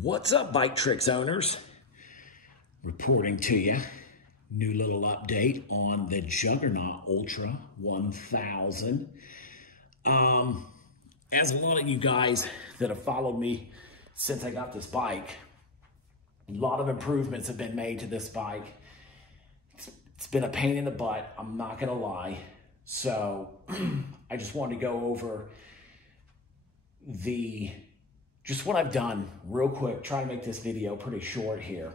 What's up, Biktrix owners? Reporting to you, new little update on the Juggernaut Ultra 1000. As a lot of you guys that have followed me since I got this bike, a lot of improvements have been made to this bike. It's been a pain in the butt, I'm not gonna lie. So I just wanted to go over just what I've done real quick, try to make this video pretty short here.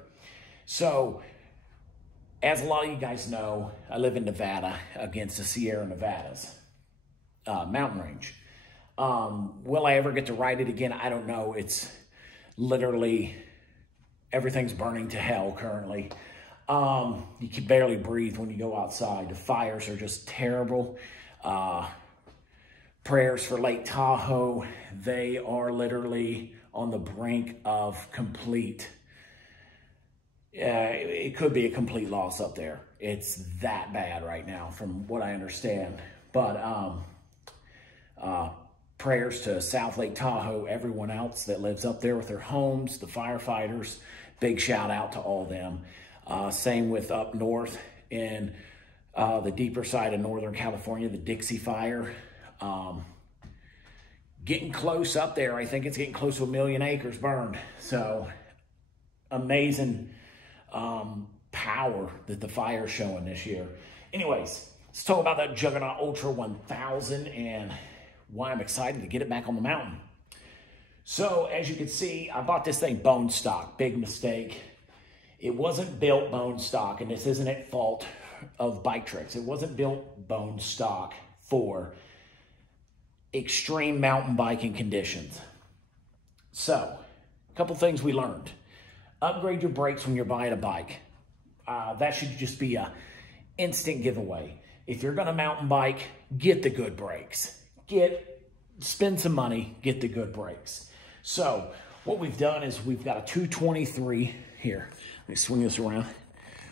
So, as a lot of you guys know, I live in Nevada against the Sierra Nevadas mountain range. Will I ever get to ride it again? I don't know. It's literally, everything's burning to hell currently. You can barely breathe when you go outside. The fires are just terrible. Prayers for Lake Tahoe. They are literally on the brink of complete, it could be a complete loss up there. It's that bad right now from what I understand. But prayers to South Lake Tahoe, everyone else that lives up there with their homes, the firefighters, big shout out to all of them. Same with up north in the deeper side of Northern California, the Dixie Fire. Getting close up there. I think it's getting close to 1 million acres burned. So amazing power that the fire's showing this year. Anyways, let's talk about that Juggernaut Ultra 1000 and why I'm excited to get it back on the mountain. So as you can see, I bought this thing bone stock. Big mistake. It wasn't built bone stock, and this isn't at fault of Biktrix. It wasn't built bone stock for extreme mountain biking conditions. So, a couple things we learned. Upgrade your brakes when you're buying a bike. That should just be a instant giveaway. If you're gonna mountain bike, get the good brakes. Spend some money, get the good brakes. So, what we've done is we've got a 223 here. Let me swing this around.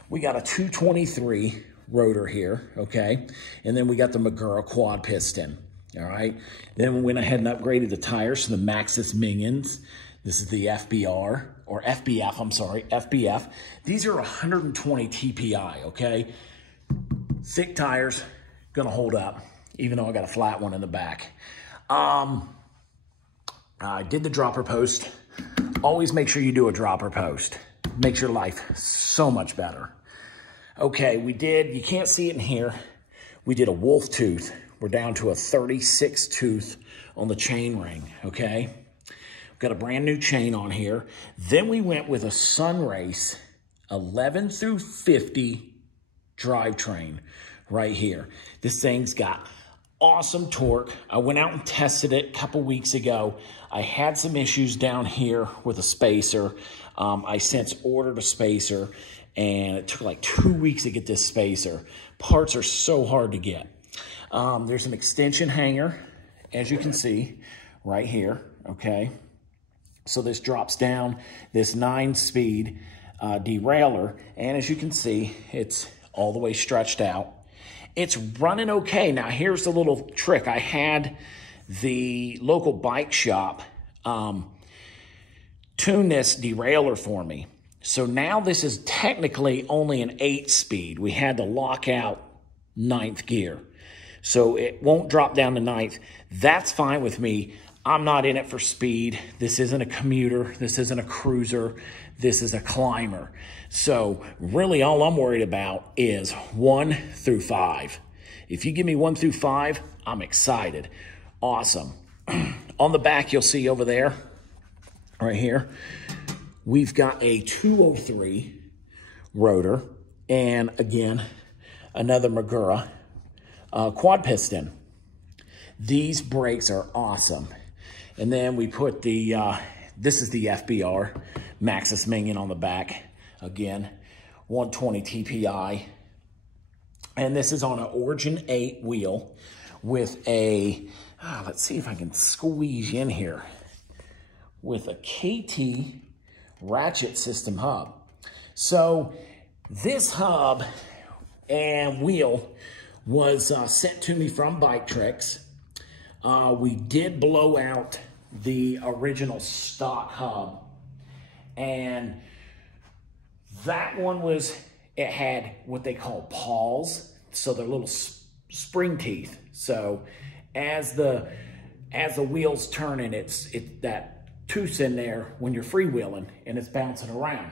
We got a 223 rotor here, okay? And then we got the Magura quad piston. All right, then we went ahead and upgraded the tires to the Maxxis Minions. This is the FBR, or FBF, I'm sorry, FBF. These are 120 TPI, okay? Thick tires, gonna hold up, even though I got a flat one in the back. I did the dropper post. Always make sure you do a dropper post. Makes your life so much better. Okay, you can't see it in here. We did a wolf tooth. We're down to a 36 tooth on the chain ring, okay? We've got a brand new chain on here. Then we went with a Sunrace 11 through 50 drivetrain right here. This thing's got awesome torque. I went out and tested it a couple weeks ago. I had some issues down here with a spacer. I since ordered a spacer, and it took like 2 weeks to get this spacer. Parts are so hard to get. There's an extension hanger, as you can see, right here, okay? So this drops down this 9-speed derailleur, and as you can see, it's all the way stretched out. It's running okay. Now, here's the little trick. I had the local bike shop tune this derailleur for me. So now this is technically only an 8-speed. We had to lock out 9th gear. So it won't drop down to 9th. That's fine with me. I'm not in it for speed. This isn't a commuter. This isn't a cruiser. This is a climber. So really all I'm worried about is 1 through 5. If you give me 1 through 5, I'm excited. Awesome. On the back, you'll see over there, right here, we've got a 203 rotor. And again, another Magura quad piston. These brakes are awesome. And then we put the, this is the FBR, Maxxis Minion on the back. Again, 120 TPI. And this is on an Origin 8 wheel with a, let's see if I can squeeze in here, with a KT ratchet system hub. So this hub and wheel was sent to me from Biktrix. We did blow out the original stock hub And that one it had what they call paws. So they're little spring teeth. So as the wheel's turning, it's that tooth's in there when you're freewheeling and it's bouncing around.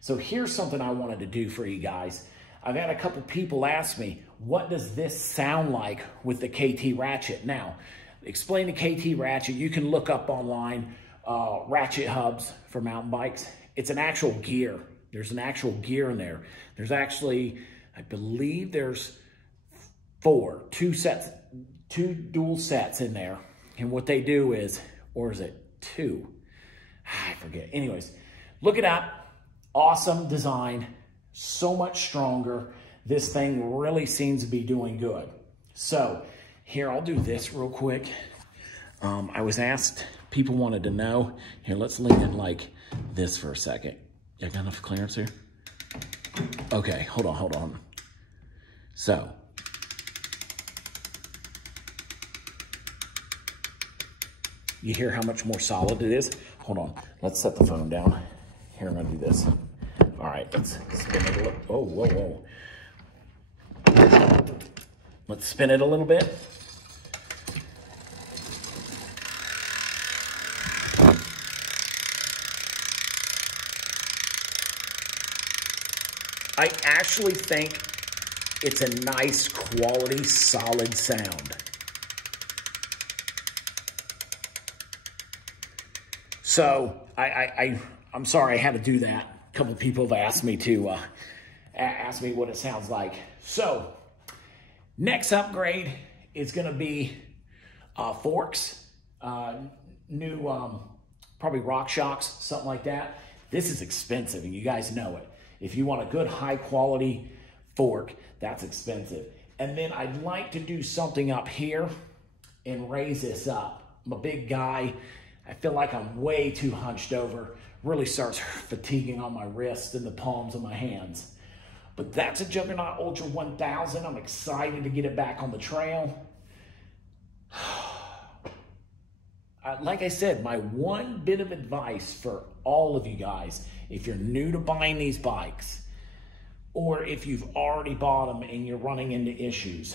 So here's something I wanted to do for you guys. I've had a couple people ask me, what does this sound like with the KT ratchet? Now, explain the KT ratchet. You can look up online, ratchet hubs for mountain bikes. It's an actual gear. There's an actual gear in there. There's actually, I believe there's two dual sets in there. And what they do is, or is it two? I forget. Anyways, look it up. Awesome design, so much stronger. This thing really seems to be doing good. So here, I'll do this real quick. I was asked, people wanted to know. Here, let's lean in like this for a second. You got enough clearance here? Okay, hold on. So, you hear how much more solid it is? Hold on, let's set the phone down. Here, I'm gonna do this. All right, let's spin it a little. Oh, whoa. Let's spin it a little bit. I actually think it's a nice quality, solid sound. So I'm sorry I had to do that. A couple people have asked me to ask me what it sounds like. So next upgrade is going to be forks, new probably rock shocks, something like that. This is expensive, and you guys know it. If you want a good high quality fork, that's expensive. And then I'd like to do something up here and raise this up. I'm a big guy. I feel like I'm way too hunched over. Really starts fatiguing on my wrists and the palms of my hands. But that's a Juggernaut Ultra 1000. I'm excited to get it back on the trail. Like I said, my one bit of advice for all of you guys, if you're new to buying these bikes, or if you've already bought them and you're running into issues,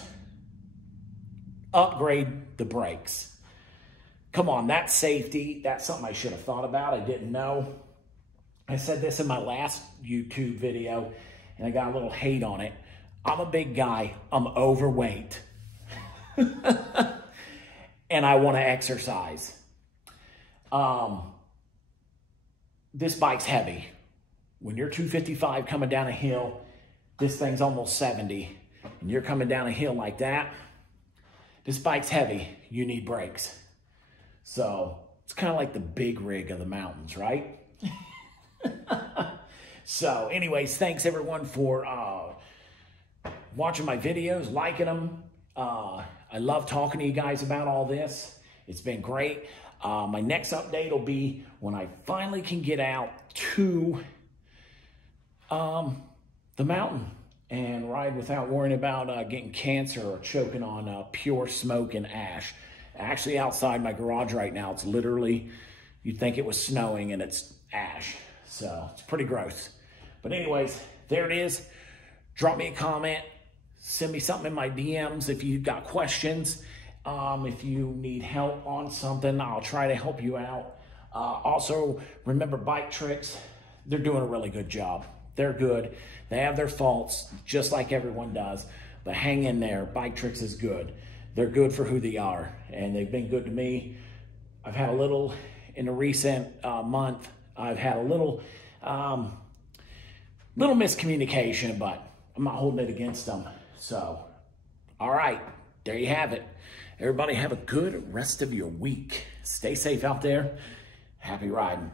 upgrade the brakes. Come on, that's safety. That's something I should have thought about. I didn't know. I said this in my last YouTube video, and I got a little hate on it. I'm a big guy. I'm overweight. And I want to exercise. This bike's heavy. When you're 255 coming down a hill, this thing's almost 70, and you're coming down a hill like that, this bike's heavy. You need brakes. So it's kind of like the big rig of the mountains, right? So anyways, thanks everyone for watching my videos, liking them. I love talking to you guys about all this. It's been great. My next update will be when I finally can get out to the mountain and ride without worrying about getting cancer or choking on pure smoke and ash. Actually, outside my garage right now, it's literally, you'd think it was snowing and it's ash. So it's pretty gross. But anyways, there it is. Drop me a comment. Send me something in my DMs if you've got questions. If you need help on something, I'll try to help you out. Also, remember Biktrix. They're doing a really good job. They're good. They have their faults, just like everyone does. But hang in there. Biktrix is good. They're good for who they are, and they've been good to me. I've had a little, in the recent month, I've had a little miscommunication, but I'm not holding it against them. So, all right, there you have it. Everybody have a good rest of your week. Stay safe out there. Happy riding.